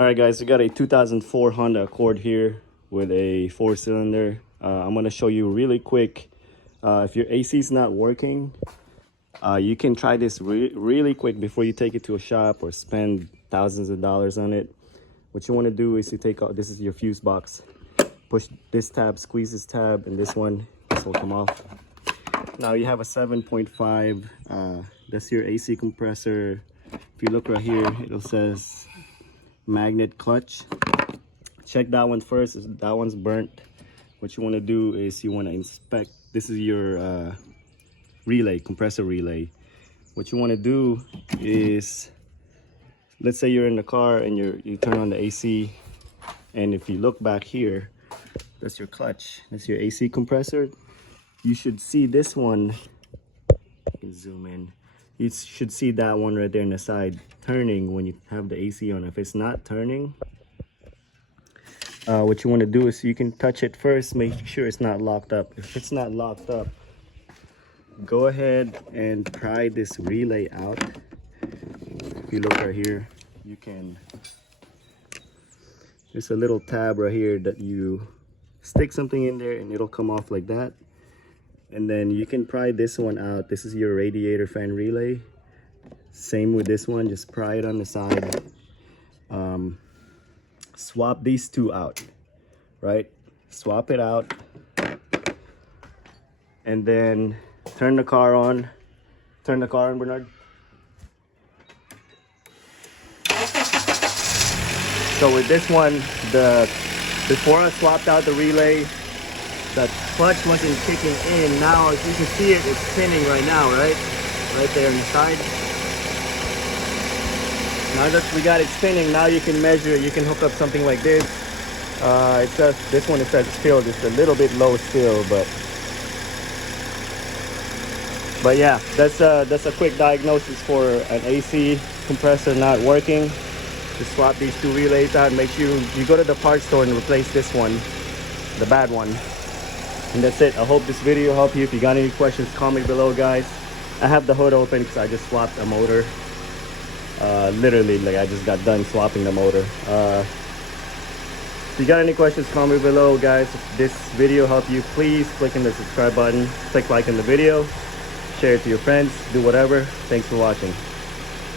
All right, guys, we got a 2004 Honda Accord here with a 4-cylinder. I'm going to show you really quick. If your AC is not working, you can try this really quick before you take it to a shop or spend thousands of dollars on it. What you want to do is you take out, this is your fuse box. Push this tab, squeeze this tab, and this will come off. Now you have a 7.5. That's your AC compressor. If you look right here, it says magnet clutch. Check that one first. That one's burnt. What you want to do is you want to inspect. This is your relay, compressor relay. What you want to do is, let's say you're in the car and you turn on the AC, and if you look back here, that's your clutch. That's your AC compressor. You should see this one. You can zoom in. You should see that one right there on the side turning when you have the AC on. If it's not turning, what you want to do is you can touch it first, make sure it's not locked up. If it's not locked up, go ahead and pry this relay out. If you look right here, you can, there's a little tab right here that you stick something in there and it'll come off like that. And then you can pry this one out. This is your radiator fan relay. Same with this one, just pry it on the side. Swap these two out, right? Swap it out. And then turn the car on. Turn the car on, Bernard. So with this one, before I swapped out the relay, the clutch wasn't kicking in. Now, as you can see it, it's spinning right now, right? Right there on the side. Now that we got it spinning, now you can measure it. You can hook up something like this. It says, this one, it says still, just a little bit low still, but yeah, that's a quick diagnosis for an AC compressor not working. Just swap these two relays out and make sure you go to the parts store and replace this one, the bad one. And that's it. I hope this video helped you. If you got any questions, comment below, guys. I have the hood open because I just swapped a motor. Literally, like, I just got done swapping the motor. If you got any questions, comment below, guys. If this video helped you, please click on the subscribe button, click like on the video, share it to your friends, do whatever. Thanks for watching.